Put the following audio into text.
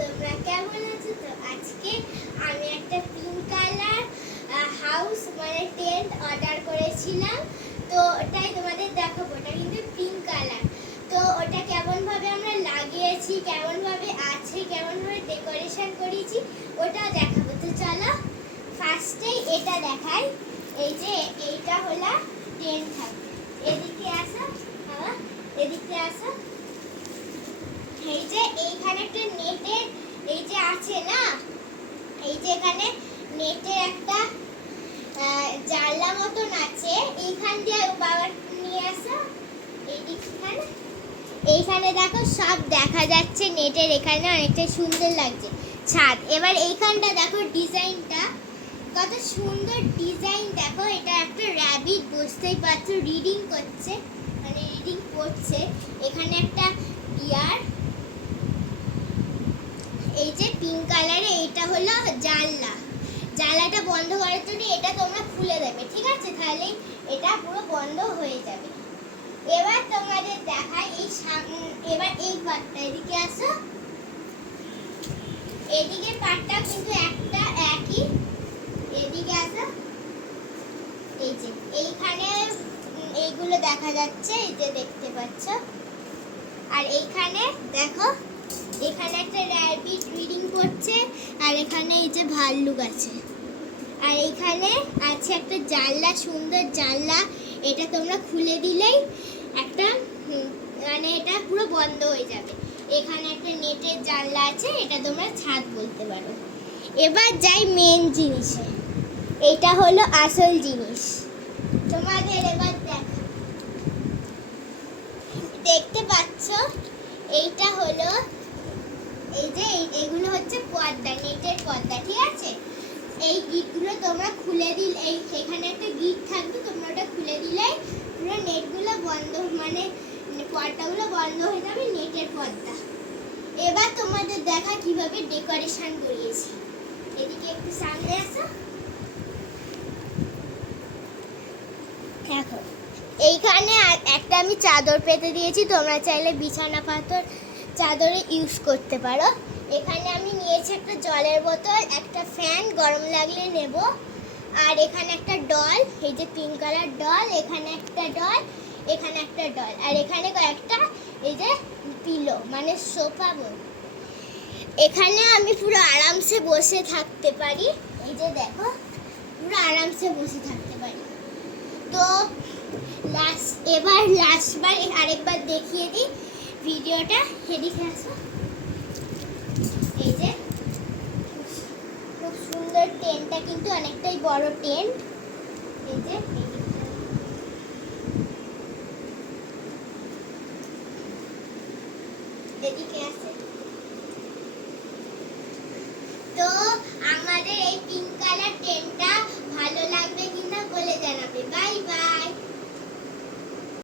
তোমরা কেমন আছো? তো আজকে আমি একটা পিঙ্ক কালার হাউস মানে টেন্ট অর্ডার করেছিলাম, তো ওটাই তোমাদের দেখাবো। ওটা কিন্তু পিঙ্ক কালার। তো ওটা কেমনভাবে আমরা লাগিয়েছি, কেমনভাবে আছে, কেমনভাবে ডেকোরেশন করেছি ওটা দেখাবো। তো চলো ফার্স্টেই এটা দেখাই। এই যে এইটা হলো টেন্ট থাকবে। এদিকে আসো বাবা, এদিকে আসো। এই যে এইখানে একটা নেটের এই যে আছে না, এই যে এখানে নেটের একটা জানলা মতন আছে, এইখান দিয়ে বাবা নিয়ে আসো। এইখানে দেখো সব দেখা যাচ্ছে নেটের, এখানে অনেকটা সুন্দর লাগছে ছাদ। এবার এইখানটা দেখো ডিজাইনটা কত সুন্দর ডিজাইন। দেখো এটা একটা র্যাবিট, বুঝতেই পারছো রিডিং করছে, মানে রিডিং করছে। এখানে একটা ডিয়ার। এই যে পিঙ্ক কালারে এইটা হলো জানলা। জানলাটা বন্ধ করার জন্য এটা তোমরা খুলে দেবে, ঠিক আছে? তাহলে এটা পুরো বন্ধ হয়ে যাবে। এবার তোমাদের দেখাই এই এবার এই পার্টটা, এদিকে আসো। এদিকের পার্টটা কিন্তু একটা একই। এদিকে আসো। এই যে এইখানে এইগুলো দেখা যাচ্ছে, এই যে দেখতে পাচ্ছ। আর এইখানে দেখো, এখানে একটা র্যাবিট রিডিং করছে, আর এখানে এই যে ভাল্লুক আছে। আর এইখানে আছে একটা জানলা, সুন্দর জানলা। এটা তোমরা খুলে দিলেই একটা মানে এটা পুরো বন্ধ হয়ে যাবে। এখানে একটা নেটের জানলা আছে, এটা তোমরা ছাদ বলতে পারো। এবার যাই মেন জিনিসে। এটা হলো আসল জিনিস। তোমাদের এবার দেখতে পাচ্ছ, এইটা হলো এই যে এইগুলো হচ্ছে পর্দা, নেটের পর্দা, ঠিক আছে? এই গিটগুলো তোমরা খুলে দিলে, এখানে একটা গিট থাকবে, তোমরা ওটা খুলে দিলে পুরো নেটগুলো বন্ধ, মানে পর্দাগুলো বন্ধ হয়ে যাবে, নেটের পর্দা। এবার তোমাদের দেখা কিভাবে ডেকোরেশন করিয়েছি। এদিকে একটু সামনে আসো। দেখো এইখানে একটা আমি চাদর পেতে দিয়েছি, তোমরা চাইলে বিছানা পাথর চাদরে ইউজ করতে পারো। এখানে আমি নিয়েছি একটা জলের বোতল, একটা ফ্যান, গরম লাগলে নেব। আর এখানে একটা ডল, এই যে পিঙ্ক কালার ডল, এখানে একটা ডল, এখানে একটা ডল, আর এখানে কয়েকটা এই যে পিলো মানে সোফা বল। এখানে আমি পুরো আরামসে বসে থাকতে পারি। এই যে দেখো পুরো আরামসে বসে থাকতে পারি। তো এবার লাস্টবার আরেকবার দেখিয়ে দিই ভিডিওটা। এদিকে আসো। এই যে খুব সুন্দর টেন্টটা, কিন্তু অনেকটাই বড় টেন্ট। এই যে এদিকে আছে।